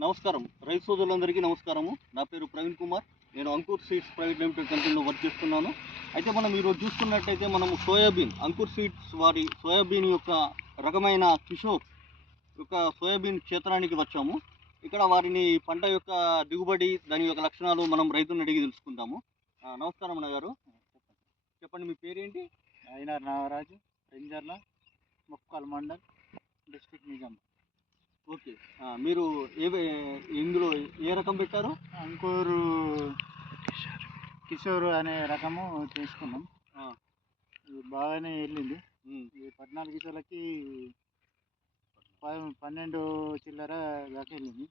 నమస్కారం. రైతు సోదరులందరికీ నమస్కారము. నా పేరు ప్రవీణ్ కుమార్. నేను అంకుర్ సీడ్స్ ప్రైవేట్ లిమిటెడ్ కంపెనీలో వర్క్ చేస్తున్నాను. అయితే మనం ఈరోజు చూసుకున్నట్టయితే మనము సోయాబీన్ అంకుర్ సీడ్స్ వారి సోయాబీన్ యొక్క రకమైన కిషోర్ యొక్క సోయాబీన్ క్షేత్రానికి వచ్చాము. ఇక్కడ వారిని పంట యొక్క దిగుబడి, దాని యొక్క లక్షణాలు మనం రైతులను అడిగి తెలుసుకుంటాము. నమస్కారం అన్న గారు. చెప్పండి, మీ పేరేంటి? ఐనార్ నాగరాజు, రెంజర్ల, ముక్కాల్ మండల్, డిస్ట్రిక్ట్ నిజాం. ఓకే. మీరు ఇందులో ఏ రకం పెట్టారు? అంకూరు కిషోర్ అనే రకము తీసుకున్నాం. ఇది బాగానే వెళ్ళింది. ఈ 14 కిలోలకి 12 చిల్లర దాకా వెళ్ళింది.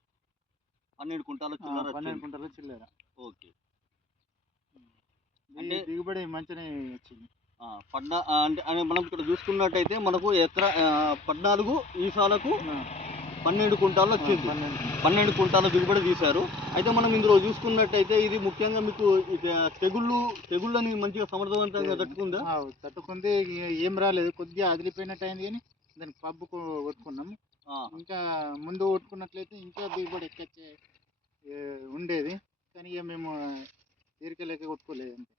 12 కుంటాల చిల్లర. 12 కుంటాల చిల్లర. ఓకే. అంటే దిగుబడి మంచిగానే వచ్చింది. అంటే మనం ఇక్కడ చూసుకున్నట్టయితే మనకు 14 ఈసాలకు 12 కుంటాలు వచ్చింది. 12 కుంటాల దిగుబడి తీశారు. అయితే మనం ఇందులో చూసుకున్నట్టయితే ఇది ముఖ్యంగా మీకు తెగుళ్ళని మంచిగా సమర్థవంతంగా తట్టుకుందా? తట్టుకుంది. ఏం రాలేదు, కొద్దిగా అదిలిపోయినట్టు అయింది, కానీ దానికి పబ్బుకు కొట్టుకున్నాము. ఇంకా ముందు కొట్టుకున్నట్లయితే ఇంకా దిగుబడి ఎక్కచ్చే ఉండేది, కానీ ఇక మేము తీరికలేక కొట్టుకోలేదు అంతే.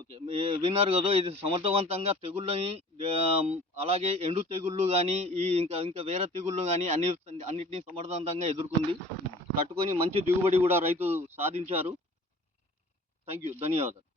ఓకే, విన్నారు కదా, ఇది సమర్థవంతంగా తెగుళ్ళని, అలాగే ఎండు తెగుళ్ళు కానీ ఇంకా వేరే తెగుళ్ళు కానీ అన్నిటినీ సమర్థవంతంగా ఎదుర్కొంది, తట్టుకొని మంచి దిగుబడి కూడా రైతు సాధించారు. థ్యాంక్ యూ, ధన్యవాదాలు.